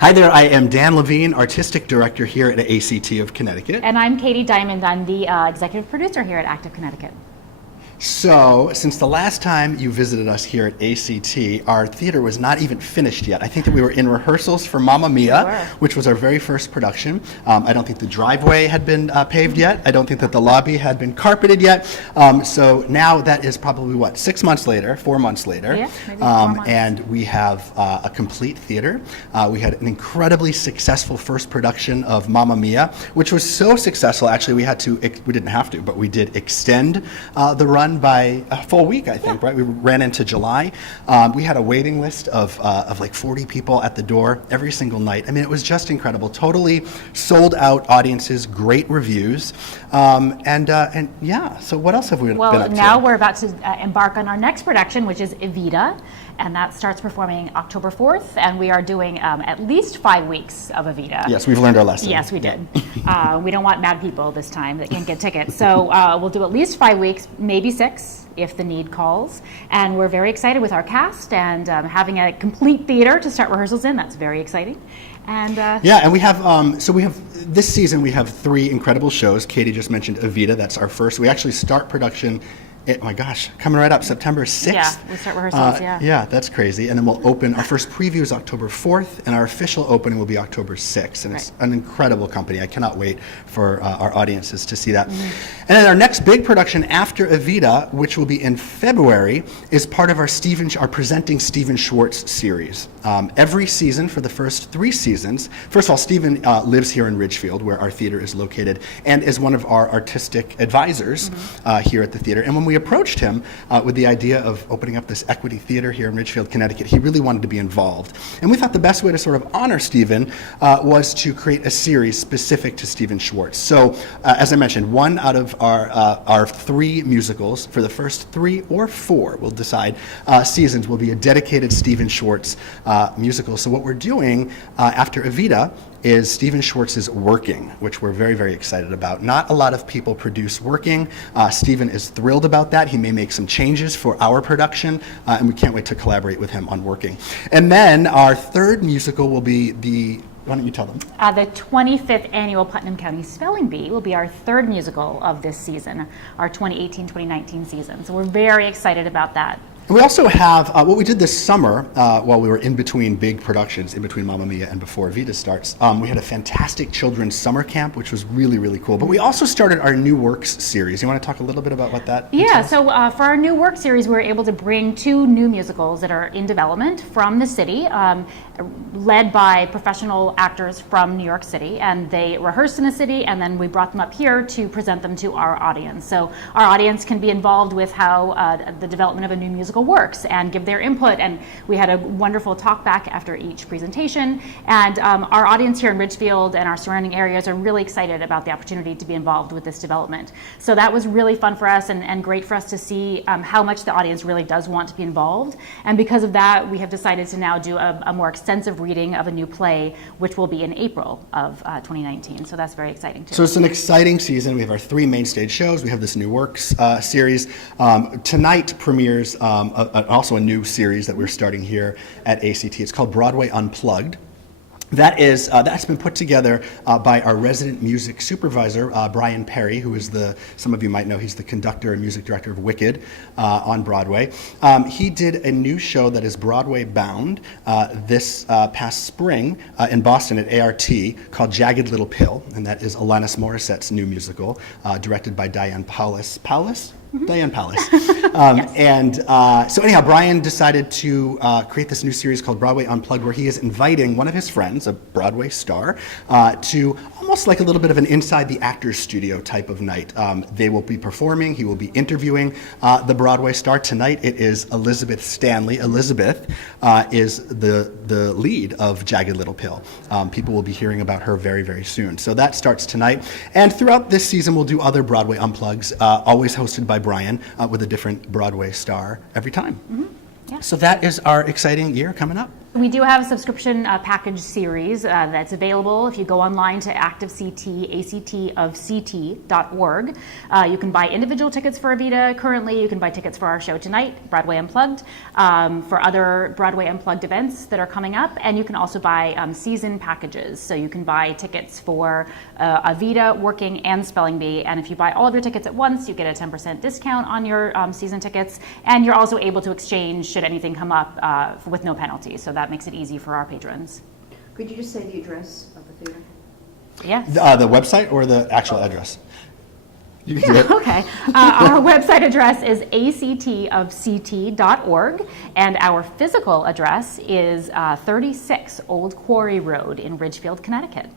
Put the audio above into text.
Hi there, I am Dan Levine, Artistic Director here at ACT of Connecticut. And I'm Katie Diamond. I'm the Executive Producer here at Active Connecticut. So, since the last time you visited us here at ACT, our theater was not even finished yet. I think that we were in rehearsals for Mamma Mia, which was our very first production. I don't think the driveway had been paved yet. I don't think that the lobby had been carpeted yet. So now that is probably, what, 6 months later, 4 months later. Yeah, maybe 4 months. And we have a complete theater. We had an incredibly successful first production of Mamma Mia, which was so successful, actually, we didn't have to, but we did extend the run by a full week, I think, right? We ran into July. We had a waiting list of like 40 people at the door every single night. I mean, it was just incredible. Totally sold out audiences, great reviews. And yeah, so what else have we been up to? Well, now we're about to embark on our next production, which is Evita. And that starts performing October 4th. And we are doing at least 5 weeks of Evita. Yes, we've learned our lesson. Yes, we did. We don't want mad people this time that can't get tickets. So we'll do at least 5 weeks, maybe 6 if the need calls. And we're very excited with our cast and having a complete theater to start rehearsals in. That's very exciting. And yeah, and we have this season we have 3 incredible shows. Katie just mentioned Evita. That's our first. We actually start production. Oh my gosh, coming right up, September 6th. Yeah, we start rehearsals, Yeah, that's crazy. And then we'll open, our first preview is October 4th, and our official opening will be October 6th. And it's an incredible company. I cannot wait for our audiences to see that. And then our next big production after Evita, which will be in February, is part of our presenting Stephen Schwartz series. Every season for the first 3 seasons, first of all, Stephen lives here in Ridgefield, where our theater is located, and is one of our artistic advisors here at the theater. And when we approached him with the idea of opening up this equity theater here in Ridgefield, Connecticut, he really wanted to be involved. And we thought the best way to sort of honor Stephen was to create a series specific to Stephen Schwartz. So, as I mentioned, one out of our 3 musicals, for the first 3 or 4, we'll decide, seasons will be a dedicated Stephen Schwartz musical. So what we're doing after Evita is Stephen Schwartz's Working, which we're very, very excited about. Not a lot of people produce Working. Stephen is thrilled about that. He may make some changes for our production, and we can't wait to collaborate with him on Working. And then our 3rd musical will be why don't you tell them? The 25th Annual Putnam County Spelling Bee will be our 3rd musical of this season, our 2018-2019 season. So we're very excited about that. We also have, what we did this summer, while we were in between big productions, in between Mamma Mia and before Evita starts, we had a fantastic children's summer camp, which was really, really cool. But we also started our New Works series. You want to talk a little bit about what that is? Yeah, so for our New Works series, we were able to bring 2 new musicals that are in development from the city, led by professional actors from New York City. And they rehearsed in the city, and then we brought them up here to present them to our audience. So our audience can be involved with how the development of a new musical works and give their input, and we had a wonderful talk back after each presentation, and our audience here in Ridgefield and our surrounding areas are really excited about the opportunity to be involved with this development. So that was really fun for us and great for us to see how much the audience really does want to be involved, and because of that we have decided to now do a more extensive reading of a new play, which will be in April of 2019. So that's very exciting too. So it's an exciting season. We have our 3 main stage shows. We have this New Works series. Tonight premieres also a new series that we're starting here at ACT. It's called Broadway Unplugged. That's been put together by our resident music supervisor, Brian Perry, who is some of you might know, he's the conductor and music director of Wicked on Broadway. He did a new show that is Broadway bound this past spring in Boston at ART called Jagged Little Pill, and that is Alanis Morissette's new musical, directed by Diane Paulus. Diane Paulus. Yes. And so anyhow, Brian decided to create this new series called Broadway Unplugged, where he is inviting one of his friends, a Broadway star, to almost like a little bit of an inside the actor's studio type of night. They will be performing, he will be interviewing the Broadway star. Tonight it is Elizabeth Stanley. Elizabeth is the lead of Jagged Little Pill. People will be hearing about her very, very soon. So that starts tonight. And throughout this season we'll do other Broadway Unplugs, always hosted by Brian, with a different Broadway star every time. Yeah. So that is our exciting year coming up. We do have a subscription package series that's available. If you go online to actofct.org, you can buy individual tickets for Evita. Currently, you can buy tickets for our show tonight, Broadway Unplugged, for other Broadway Unplugged events that are coming up, and you can also buy season packages. So you can buy tickets for Evita, Working, and Spelling Bee, and if you buy all of your tickets at once, you get a 10% discount on your season tickets, and you're also able to exchange should anything come up with no penalty. So that makes it easy for our patrons. Could you just say the address of the theater? Yes. The website or the actual address? You can do it. Okay. Our website address is actofct.org, and our physical address is 36 Old Quarry Road in Ridgefield, Connecticut.